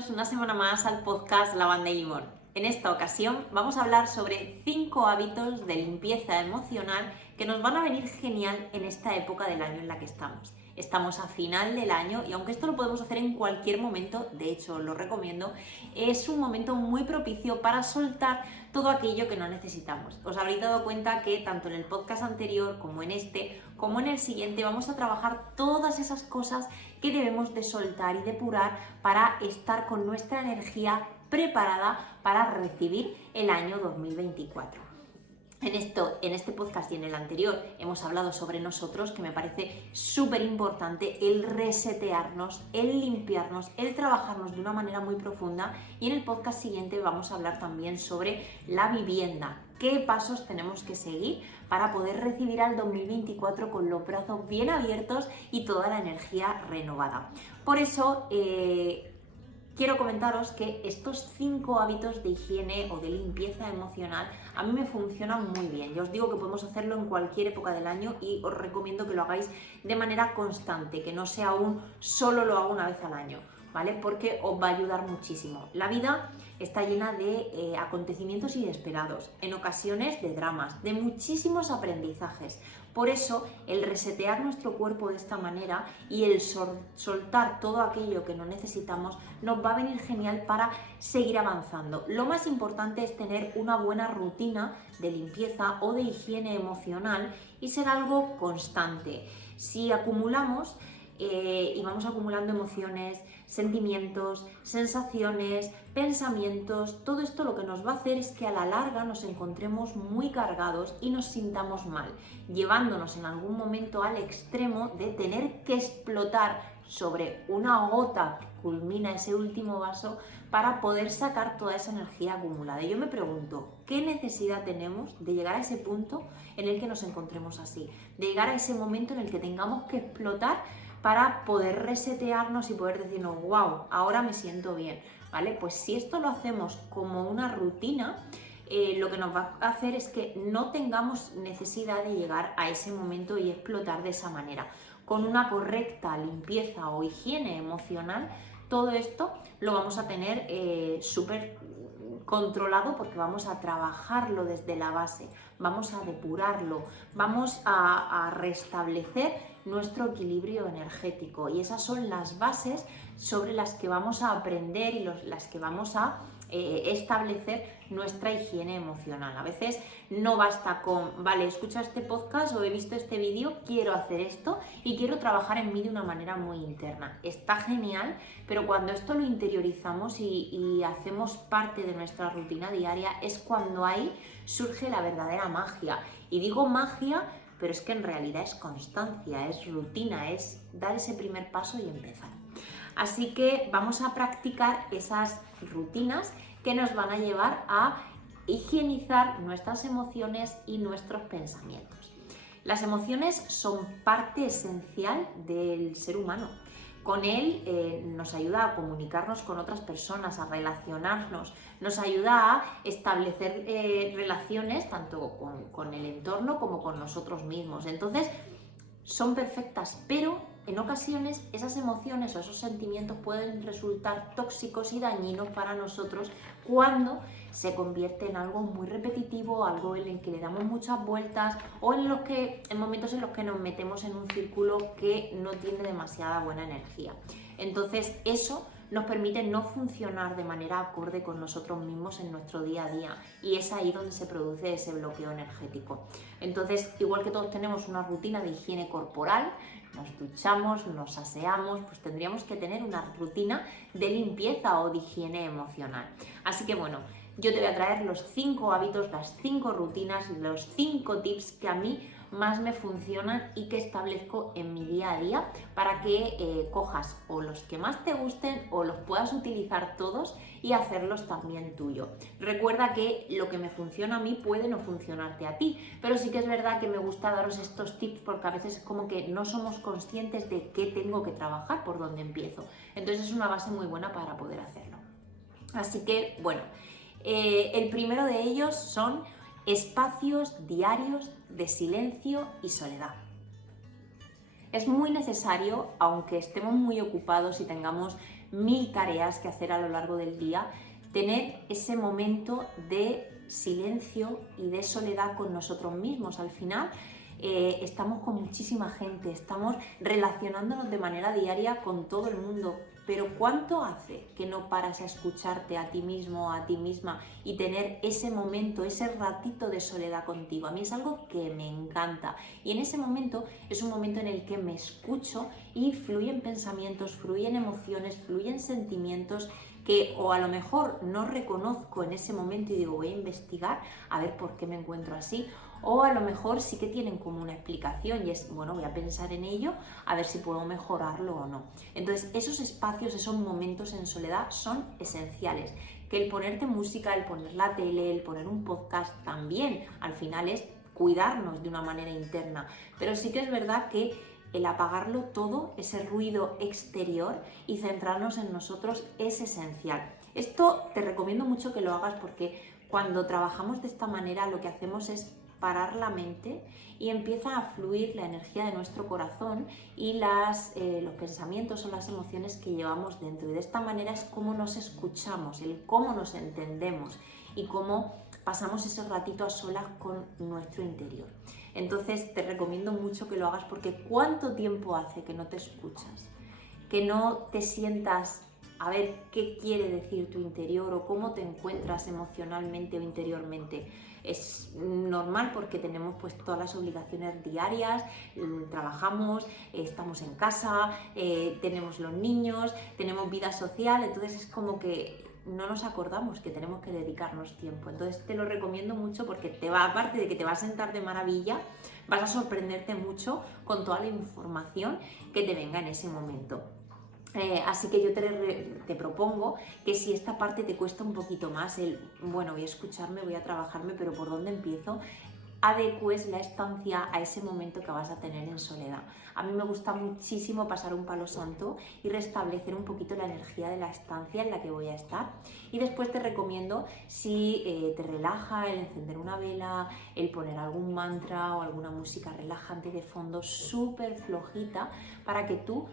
bienvenidos una semana más al podcast Lavanda y Limón. En esta ocasión vamos a hablar sobre 5 hábitos de limpieza emocional que nos van a venir genial en esta época del año en la que estamos. Estamos a final del año y aunque esto lo podemos hacer en cualquier momento, de hecho lo recomiendo, es un momento muy propicio para soltar todo aquello que no necesitamos. Os habréis dado cuenta que tanto en el podcast anterior como en este, como en el siguiente, vamos a trabajar todas esas cosas que debemos de soltar y depurar para estar con nuestra energía preparada para recibir el año 2024. En este podcast y en el anterior hemos hablado sobre nosotros, que me parece súper importante el resetearnos, el limpiarnos, el trabajarnos de una manera muy profunda, y en el podcast siguiente vamos a hablar también sobre la vivienda, qué pasos tenemos que seguir para poder recibir al 2024 con los brazos bien abiertos y toda la energía renovada. Por eso quiero comentaros que estos 5 hábitos de higiene o de limpieza emocional a mí me funcionan muy bien. Ya os digo que podemos hacerlo en cualquier época del año y os recomiendo que lo hagáis de manera constante, que no sea solo lo hago una vez al año, ¿vale? Porque os va a ayudar muchísimo. La vida está llena de acontecimientos inesperados, en ocasiones de dramas, de muchísimos aprendizajes. Por eso, el resetear nuestro cuerpo de esta manera y el soltar todo aquello que no necesitamos nos va a venir genial para seguir avanzando. Lo más importante es tener una buena rutina de limpieza o de higiene emocional y ser algo constante. Si acumulamos y vamos acumulando emociones, sentimientos, sensaciones, pensamientos, todo esto lo que nos va a hacer es que a la larga nos encontremos muy cargados y nos sintamos mal, llevándonos en algún momento al extremo de tener que explotar sobre una gota que culmina ese último vaso para poder sacar toda esa energía acumulada. Y yo me pregunto, ¿qué necesidad tenemos de llegar a ese punto en el que nos encontremos así? De llegar a ese momento en el que tengamos que explotar para poder resetearnos y poder decirnos, wow, ahora me siento bien, ¿vale? Pues si esto lo hacemos como una rutina, lo que nos va a hacer es que no tengamos necesidad de llegar a ese momento y explotar de esa manera. Con una correcta limpieza o higiene emocional, todo esto lo vamos a tener súper controlado, porque vamos a trabajarlo desde la base, vamos a depurarlo, vamos a restablecer nuestro equilibrio energético, y esas son las bases sobre las que vamos a aprender y las que vamos a establecer nuestra higiene emocional. A veces no basta con, vale, escucha este podcast o he visto este vídeo, quiero hacer esto y quiero trabajar en mí de una manera muy interna. Está genial, pero cuando esto lo interiorizamos y hacemos parte de nuestra rutina diaria, es cuando ahí surge la verdadera magia. Y digo magia, pero es que en realidad es constancia, es rutina, es dar ese primer paso y empezar. Así que vamos a practicar esas rutinas que nos van a llevar a higienizar nuestras emociones y nuestros pensamientos. Las emociones son parte esencial del ser humano. Con él nos ayuda a comunicarnos con otras personas, a relacionarnos, nos ayuda a establecer relaciones tanto con el entorno como con nosotros mismos. Entonces, son perfectas, pero en ocasiones esas emociones o esos sentimientos pueden resultar tóxicos y dañinos para nosotros cuando se convierte en algo muy repetitivo, algo en el que le damos muchas vueltas, o en momentos en los que nos metemos en un círculo que no tiene demasiada buena energía. Entonces eso nos permite no funcionar de manera acorde con nosotros mismos en nuestro día a día, y es ahí donde se produce ese bloqueo energético. Entonces, igual que todos tenemos una rutina de higiene corporal, nos duchamos, nos aseamos, pues tendríamos que tener una rutina de limpieza o de higiene emocional. Así que bueno, yo te voy a traer los 5 hábitos, las 5 rutinas, los 5 tips que a mí más me funcionan y que establezco en mi día a día para que cojas o los que más te gusten o los puedas utilizar todos y hacerlos también tuyo. Recuerda que lo que me funciona a mí puede no funcionarte a ti, pero sí que es verdad que me gusta daros estos tips porque a veces es como que no somos conscientes de qué tengo que trabajar, por dónde empiezo. Entonces es una base muy buena para poder hacerlo. Así que bueno, el primero de ellos son espacios diarios de silencio y soledad. Es muy necesario, aunque estemos muy ocupados y tengamos 1000 tareas que hacer a lo largo del día, tener ese momento de silencio y de soledad con nosotros mismos. Al final estamos con muchísima gente, estamos relacionándonos de manera diaria con todo el mundo, pero ¿cuánto hace que no paras a escucharte a ti mismo, a ti misma y tener ese momento, ese ratito de soledad contigo? A mí es algo que me encanta y en ese momento es un momento en el que me escucho y fluyen pensamientos, fluyen emociones, fluyen sentimientos que o a lo mejor no reconozco en ese momento y digo voy a investigar a ver por qué me encuentro así, o a lo mejor sí que tienen como una explicación y es, bueno, voy a pensar en ello a ver si puedo mejorarlo o no. Entonces esos espacios, esos momentos en soledad son esenciales. Que el ponerte música, el poner la tele, el poner un podcast también al final es cuidarnos de una manera interna, pero sí que es verdad que el apagarlo todo, ese ruido exterior y centrarnos en nosotros es esencial. Esto te recomiendo mucho que lo hagas porque cuando trabajamos de esta manera lo que hacemos es parar la mente y empieza a fluir la energía de nuestro corazón y los pensamientos o las emociones que llevamos dentro. Y de esta manera es cómo nos escuchamos, el cómo nos entendemos y cómo pasamos ese ratito a solas con nuestro interior. Entonces te recomiendo mucho que lo hagas porque ¿cuánto tiempo hace que no te escuchas? Que no te sientas a ver qué quiere decir tu interior o cómo te encuentras emocionalmente o interiormente. Es normal porque tenemos pues todas las obligaciones diarias, trabajamos, estamos en casa, tenemos los niños, tenemos vida social, entonces es como que no nos acordamos que tenemos que dedicarnos tiempo. Entonces te lo recomiendo mucho porque aparte de que te va a sentar de maravilla, vas a sorprenderte mucho con toda la información que te venga en ese momento. Así que yo te propongo que si esta parte te cuesta un poquito más, bueno, voy a escucharme, voy a trabajarme, pero ¿por dónde empiezo? Adecues la estancia a ese momento que vas a tener en soledad. A mí me gusta muchísimo pasar un palo santo y restablecer un poquito la energía de la estancia en la que voy a estar. Y después te recomiendo, si te relaja el encender una vela, el poner algún mantra o alguna música relajante de fondo súper flojita para que tú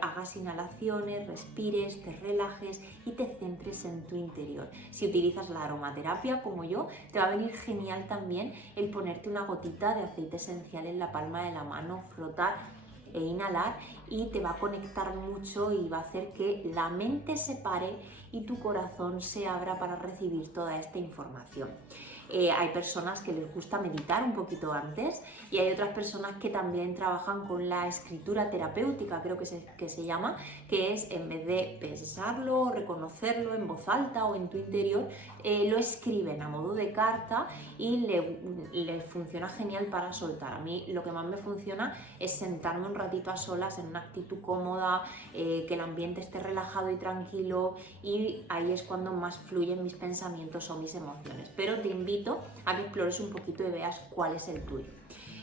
hagas inhalaciones, respires, te relajes y te centres en tu interior. Si utilizas la aromaterapia como yo, te va a venir genial también el ponerte una gotita de aceite esencial en la palma de la mano, frotar e inhalar y te va a conectar mucho y va a hacer que la mente se pare y tu corazón se abra para recibir toda esta información. Hay personas que les gusta meditar un poquito antes y hay otras personas que también trabajan con la escritura terapéutica, creo que se llama, que es en vez de pensarlo, reconocerlo en voz alta o en tu interior, lo escriben a modo de carta y le funciona genial para soltar. A mí lo que más me funciona es sentarme un ratito a solas en una actitud cómoda, que el ambiente esté relajado y tranquilo y ahí es cuando más fluyen mis pensamientos o mis emociones. Pero te invito a que explores un poquito y veas cuál es el tuyo.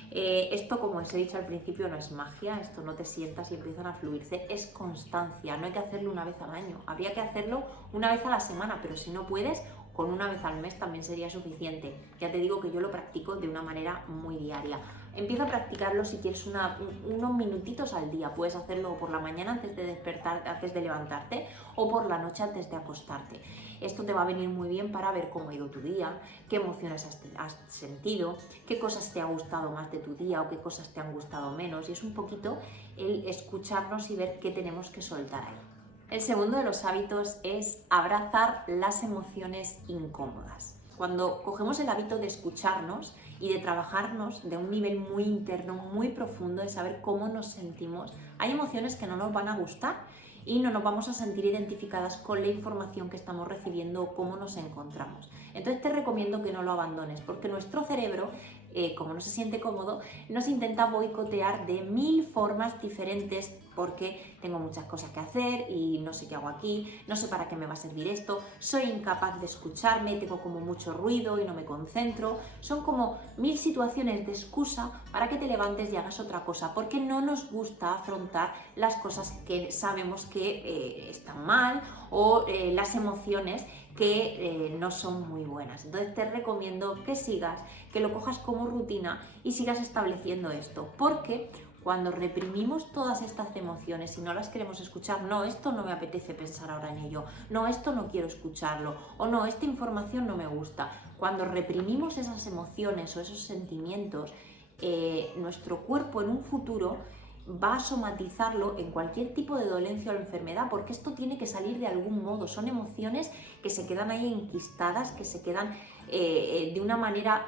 Esto, como os he dicho al principio, no es magia, esto no te sientas y empiezan a fluirse, es constancia, no hay que hacerlo una vez al año, habría que hacerlo una vez a la semana, pero si no puedes, con una vez al mes también sería suficiente. Ya te digo que yo lo practico de una manera muy diaria. Empieza a practicarlo si quieres unos minutitos al día. Puedes hacerlo por la mañana antes de despertar, antes de levantarte, o por la noche antes de acostarte. Esto te va a venir muy bien para ver cómo ha ido tu día, qué emociones has sentido, qué cosas te ha gustado más de tu día o qué cosas te han gustado menos. Y es un poquito el escucharnos y ver qué tenemos que soltar ahí. El segundo de los hábitos es abrazar las emociones incómodas. Cuando cogemos el hábito de escucharnos y de trabajarnos de un nivel muy interno, muy profundo, de saber cómo nos sentimos, hay emociones que no nos van a gustar y no nos vamos a sentir identificadas con la información que estamos recibiendo o cómo nos encontramos. Entonces te recomiendo que no lo abandones, porque nuestro cerebro, como no se siente cómodo, nos intenta boicotear de 1000 formas diferentes, porque tengo muchas cosas que hacer y no sé qué hago aquí, no sé para qué me va a servir esto, soy incapaz de escucharme, tengo como mucho ruido y no me concentro. Son como 1000 situaciones de excusa para que te levantes y hagas otra cosa, porque no nos gusta afrontar las cosas que sabemos que están mal o las emociones que no son muy buenas. Entonces te recomiendo que lo cojas como rutina y sigas estableciendo esto, porque Cuando reprimimos todas estas emociones y no las queremos escuchar, no, esto no me apetece pensar ahora en ello, no, esto no quiero escucharlo, o no, esta información no me gusta. Cuando reprimimos esas emociones o esos sentimientos, nuestro cuerpo en un futuro va a somatizarlo en cualquier tipo de dolencia o enfermedad, porque esto tiene que salir de algún modo. Son emociones que se quedan ahí enquistadas, que se quedan de una manera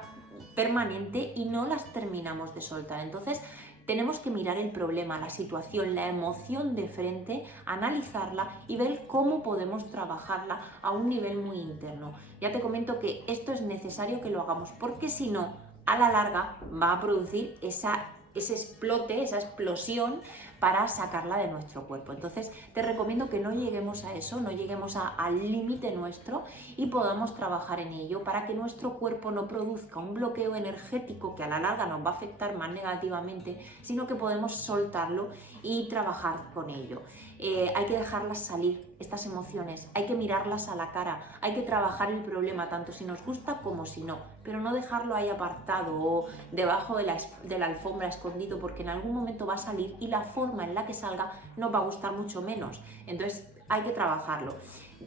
permanente y no las terminamos de soltar. Entonces tenemos que mirar el problema, la situación, la emoción de frente, analizarla y ver cómo podemos trabajarla a un nivel muy interno. Ya te comento que esto es necesario que lo hagamos, porque si no, a la larga va a producir ese explote, esa explosión para sacarla de nuestro cuerpo. Entonces te recomiendo que no lleguemos a eso, no lleguemos al límite nuestro y podamos trabajar en ello para que nuestro cuerpo no produzca un bloqueo energético que a la larga nos va a afectar más negativamente, sino que podemos soltarlo y trabajar con ello. Hay que dejarlas salir, estas emociones, hay que mirarlas a la cara, hay que trabajar el problema tanto si nos gusta como si no, pero no dejarlo ahí apartado o debajo de la alfombra escondido, porque en algún momento va a salir y la forma en la que salga nos va a gustar mucho menos. Entonces hay que trabajarlo.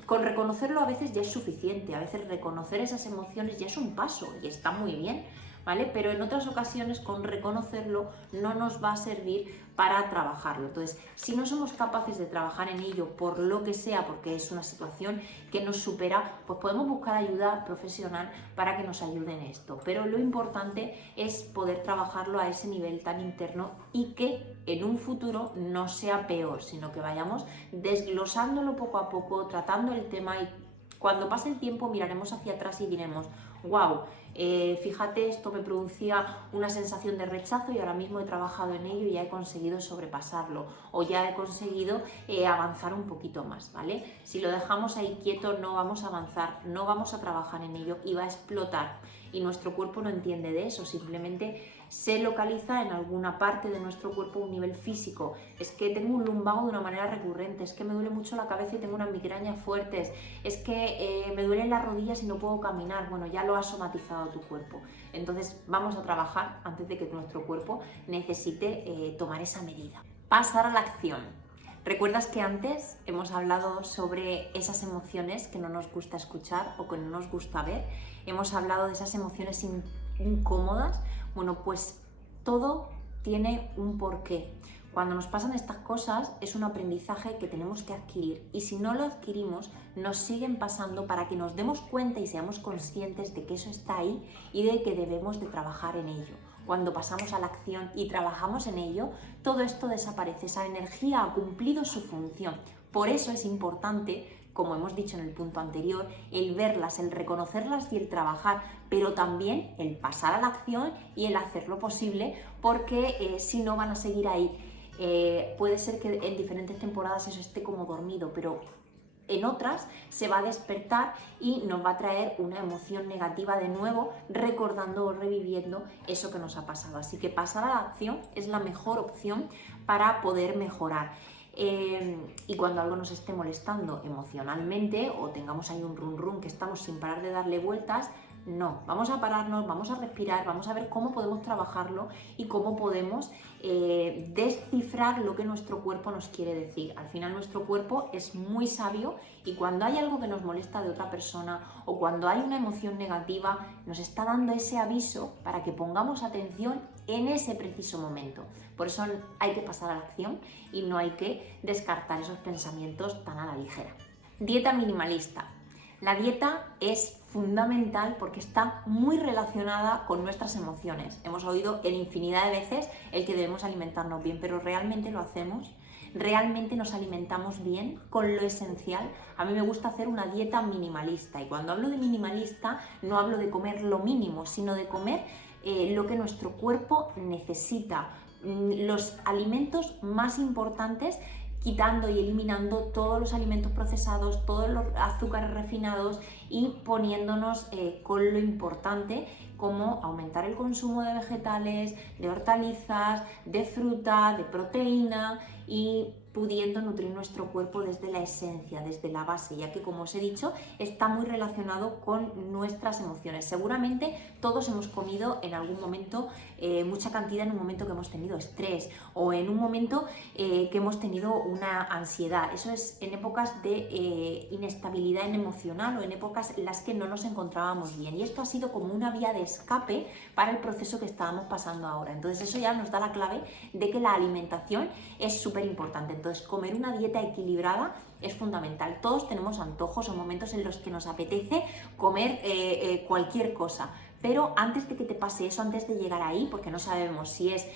Con reconocerlo a veces ya es suficiente, a veces reconocer esas emociones ya es un paso y está muy bien, ¿vale? Pero en otras ocasiones con reconocerlo no nos va a servir para trabajarlo. Entonces, si no somos capaces de trabajar en ello por lo que sea, porque es una situación que nos supera, pues podemos buscar ayuda profesional para que nos ayude en esto. Pero lo importante es poder trabajarlo a ese nivel tan interno y que en un futuro no sea peor, sino que vayamos desglosándolo poco a poco, tratando el tema y cuando pase el tiempo miraremos hacia atrás y diremos, wow, fíjate, esto me producía una sensación de rechazo y ahora mismo he trabajado en ello y ya he conseguido sobrepasarlo o ya he conseguido avanzar un poquito más, ¿vale? Si lo dejamos ahí quieto no vamos a avanzar, no vamos a trabajar en ello y va a explotar y nuestro cuerpo no entiende de eso, simplemente se localiza en alguna parte de nuestro cuerpo a un nivel físico. Es que tengo un lumbago de una manera recurrente, es que me duele mucho la cabeza y tengo unas migrañas fuertes, es que me duelen las rodillas y no puedo caminar. Bueno, ya lo ha somatizado tu cuerpo. Entonces vamos a trabajar antes de que nuestro cuerpo necesite tomar esa medida. Pasar a la acción. ¿Recuerdas que antes hemos hablado sobre esas emociones que no nos gusta escuchar o que no nos gusta ver? Hemos hablado de esas emociones incómodas. Bueno, pues todo tiene un porqué. Cuando nos pasan estas cosas es un aprendizaje que tenemos que adquirir y si no lo adquirimos nos siguen pasando para que nos demos cuenta y seamos conscientes de que eso está ahí y de que debemos de trabajar en ello. Cuando pasamos a la acción y trabajamos en ello, todo esto desaparece, esa energía ha cumplido su función. Por eso es importante, como hemos dicho en el punto anterior, el verlas, el reconocerlas y el trabajar, pero también el pasar a la acción y el hacerlo posible, porque si no van a seguir ahí. Puede ser que en diferentes temporadas eso esté como dormido, pero en otras se va a despertar y nos va a traer una emoción negativa de nuevo, recordando o reviviendo eso que nos ha pasado. Así que pasar a la acción es la mejor opción para poder mejorar. Y cuando algo nos esté molestando emocionalmente o tengamos ahí un run que estamos sin parar de darle vueltas, no, vamos a pararnos, vamos a respirar, vamos a ver cómo podemos trabajarlo y cómo podemos descifrar lo que nuestro cuerpo nos quiere decir. Al final nuestro cuerpo es muy sabio y cuando hay algo que nos molesta de otra persona o cuando hay una emoción negativa, nos está dando ese aviso para que pongamos atención en ese preciso momento. Por eso hay que pasar a la acción y no hay que descartar esos pensamientos tan a la ligera. Dieta minimalista. La dieta es fundamental porque está muy relacionada con nuestras emociones. Hemos oído en infinidad de veces el que debemos alimentarnos bien, pero ¿realmente lo hacemos? ¿Realmente nos alimentamos bien con lo esencial? A mí me gusta hacer una dieta minimalista y cuando hablo de minimalista no hablo de comer lo mínimo, sino de comer lo que nuestro cuerpo necesita, los alimentos más importantes, quitando y eliminando todos los alimentos procesados, todos los azúcares refinados y poniéndonos con lo importante como aumentar el consumo de vegetales, de hortalizas, de fruta, de proteína y pudiendo nutrir nuestro cuerpo desde la esencia, desde la base, ya que, como os he dicho, está muy relacionado con nuestras emociones. Seguramente todos hemos comido en algún momento mucha cantidad en un momento que hemos tenido estrés o en un momento que hemos tenido una ansiedad. Eso es en épocas de inestabilidad emocional o en épocas en las que no nos encontrábamos bien. Y esto ha sido como una vía de escape para el proceso que estábamos pasando ahora. Entonces eso ya nos da la clave de que la alimentación es súper importante. Entonces comer una dieta equilibrada es fundamental. Todos tenemos antojos o momentos en los que nos apetece comer cualquier cosa, pero antes de que te pase eso, antes de llegar ahí, porque no sabemos si es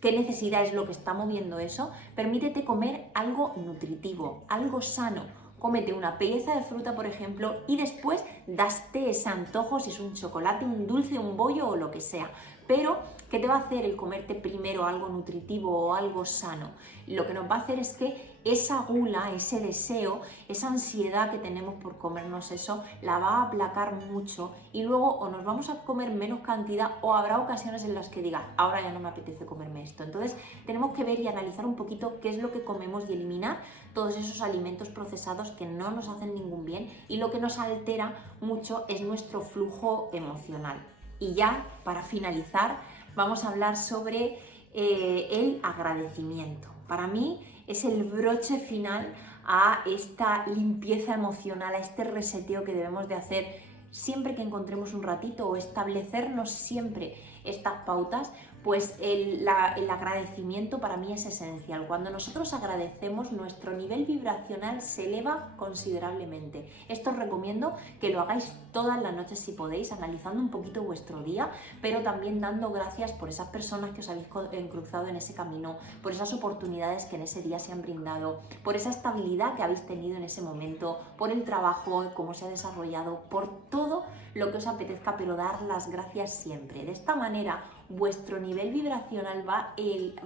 qué necesidad es lo que está moviendo eso, permítete comer algo nutritivo, algo sano. Cómete una pieza de fruta, por ejemplo, y después daste ese antojo, si es un chocolate, un dulce, un bollo o lo que sea. Pero, ¿qué te va a hacer el comerte primero algo nutritivo o algo sano? Lo que nos va a hacer es que esa gula, ese deseo, esa ansiedad que tenemos por comernos eso, la va a aplacar mucho y luego o nos vamos a comer menos cantidad o habrá ocasiones en las que digas, ahora ya no me apetece comerme esto. Entonces, tenemos que ver y analizar un poquito qué es lo que comemos y eliminar todos esos alimentos procesados que no nos hacen ningún bien y lo que nos altera mucho es nuestro flujo emocional. Y ya, para finalizar, vamos a hablar sobre el agradecimiento. Para mí es el broche final a esta limpieza emocional, a este reseteo que debemos de hacer siempre que encontremos un ratito o establecernos siempre estas pautas, pues el agradecimiento para mí es esencial. Cuando nosotros agradecemos, nuestro nivel vibracional se eleva considerablemente. Esto os recomiendo que lo hagáis todas las noches si podéis, analizando un poquito vuestro día, pero también dando gracias por esas personas que os habéis cruzado en ese camino, por esas oportunidades que en ese día se han brindado, por esa estabilidad que habéis tenido en ese momento, por el trabajo, cómo se ha desarrollado, por todo lo que os apetezca, pero dar las gracias siempre. De esta manera, vuestro nivel vibracional va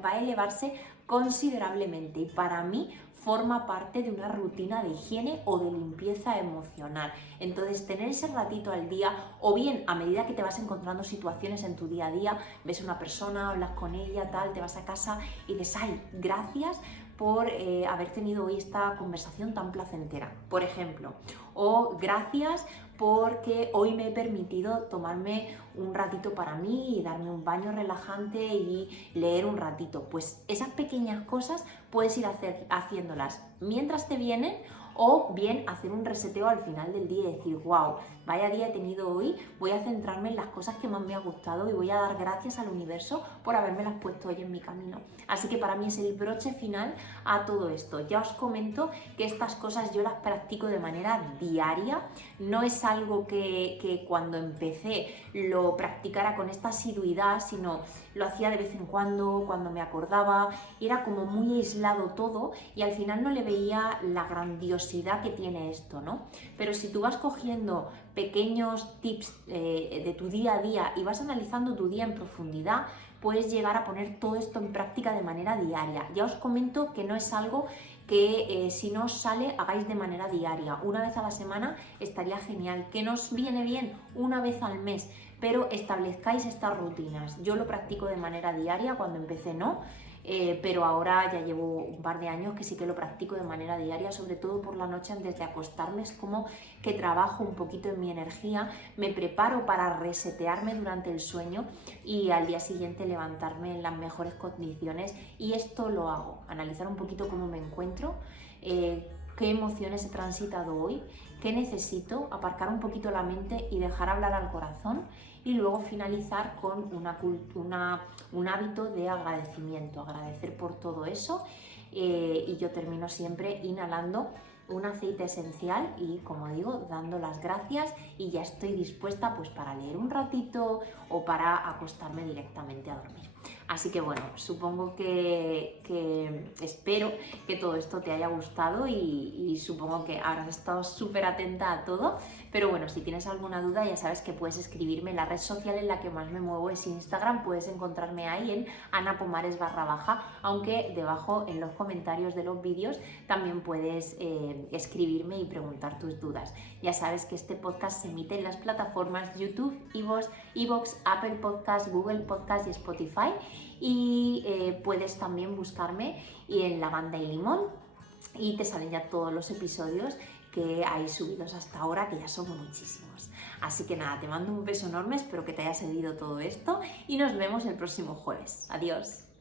a elevarse considerablemente y para mí forma parte de una rutina de higiene o de limpieza emocional. Entonces, tener ese ratito al día, o bien a medida que te vas encontrando situaciones en tu día a día, ves a una persona, hablas con ella, tal, te vas a casa y dices, ay, gracias por haber tenido hoy esta conversación tan placentera, por ejemplo, o gracias porque hoy me he permitido tomarme un ratito para mí y darme un baño relajante y leer un ratito. Pues esas pequeñas cosas puedes ir haciéndolas mientras te vienen o bien hacer un reseteo al final del día y decir, wow, vaya día he tenido hoy, voy a centrarme en las cosas que más me ha gustado y voy a dar gracias al universo por habérmelas puesto hoy en mi camino. Así que para mí es el broche final a todo esto. Ya os comento que estas cosas yo las practico de manera diaria, no es algo que cuando empecé lo practicara con esta asiduidad, sino lo hacía de vez en cuando me acordaba, era como muy aislado todo y al final no le veía la grandiosidad que tiene esto, ¿no? Pero si tú vas cogiendo pequeños tips de tu día a día y vas analizando tu día en profundidad, puedes llegar a poner todo esto en práctica de manera diaria. Ya os comento que no es algo que si no os sale hagáis de manera diaria. Una vez a la semana estaría genial. Que nos viene bien una vez al mes, pero establezcáis estas rutinas. Yo lo practico de manera diaria, cuando empecé no, pero ahora ya llevo un par de años que sí que lo practico de manera diaria, sobre todo por la noche antes de acostarme. Es como que trabajo un poquito en mi energía, me preparo para resetearme durante el sueño y al día siguiente levantarme en las mejores condiciones. Y esto lo hago, analizar un poquito cómo me encuentro, qué emociones he transitado hoy, qué necesito, aparcar un poquito la mente y dejar hablar al corazón, y luego finalizar con un hábito de agradecimiento, agradecer por todo eso, y yo termino siempre inhalando un aceite esencial y, como digo, dando las gracias, y ya estoy dispuesta pues para leer un ratito o para acostarme directamente a dormir. Así que bueno, supongo que espero que todo esto te haya gustado y supongo que habrás estado súper atenta a todo. Pero bueno, si tienes alguna duda ya sabes que puedes escribirme. En la red social en la que más me muevo es Instagram, puedes encontrarme ahí en anapomares_, aunque debajo en los comentarios de los vídeos también puedes escribirme y preguntar tus dudas. Ya sabes que este podcast se emite en las plataformas YouTube, iVoox, Apple Podcast, Google Podcast y Spotify. y puedes también buscarme en Lavanda y Limón y te salen ya todos los episodios que hay subidos hasta ahora, que ya son muchísimos. Así que nada, te mando un beso enorme, espero que te haya servido todo esto y nos vemos el próximo jueves. Adiós.